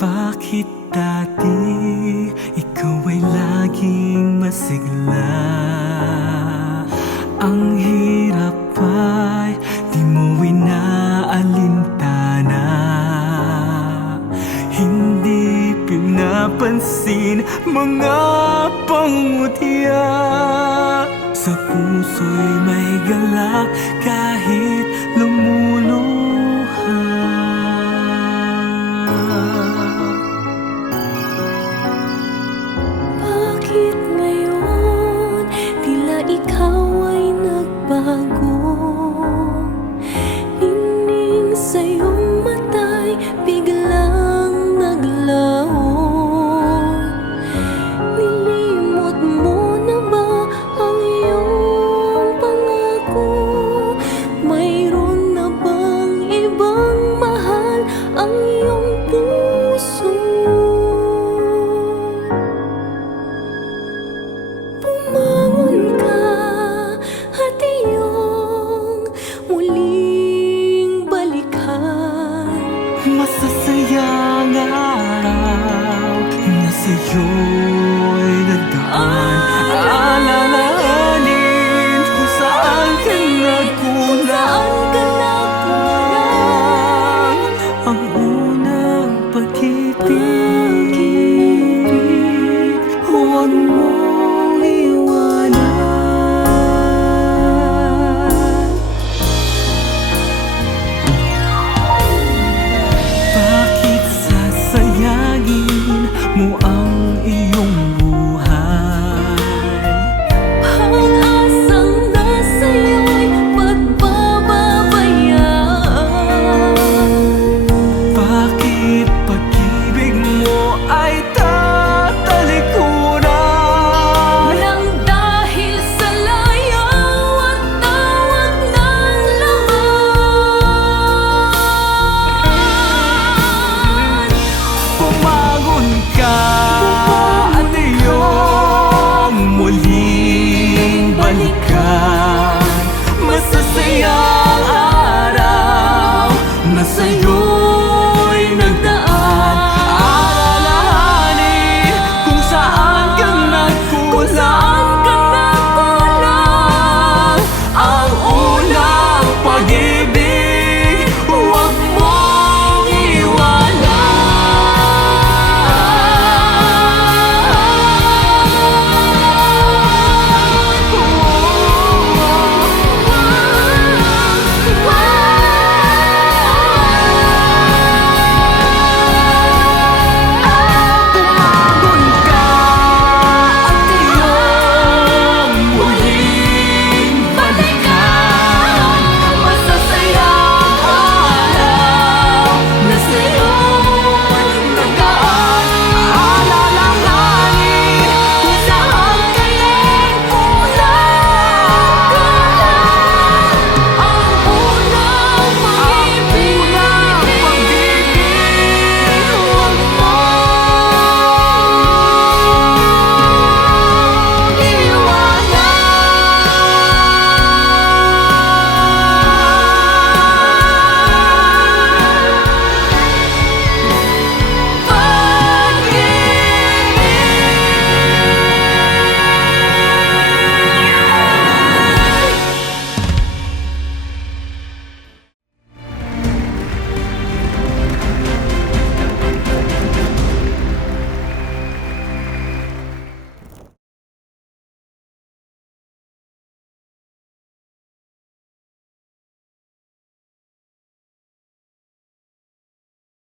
Bakit dati ikaw ay laging masigla? Ang hirap ay di mo inaalintana. Hindi pinapansin mga pangutya. Sa puso'y may galak kahit lumuluha. Bakit ngayon tila ikaw ay nagbago? Nining sa iyong mata'y biglang naglaho. Nilimot mo na ba ang iyong pangako? Mayroon na bang ibang mahal ang iyong puso? Bumangon ka at iyong muling balikan. Masasayang araw na sa'yo'y nagdaan. Alalahanin kung saan ka nagkulang. Ang unang pag-ibig, huwag mong iwanan. Bakit sasayangin mo ang iyong buhay? Pag-asang nasa iyo'y pagbababayaan. Bakit pag-ibig mo ay tatalikuran? Nang dahil sa layaw at tawag ng lahat. Bumangon ka at iyong muling balikan.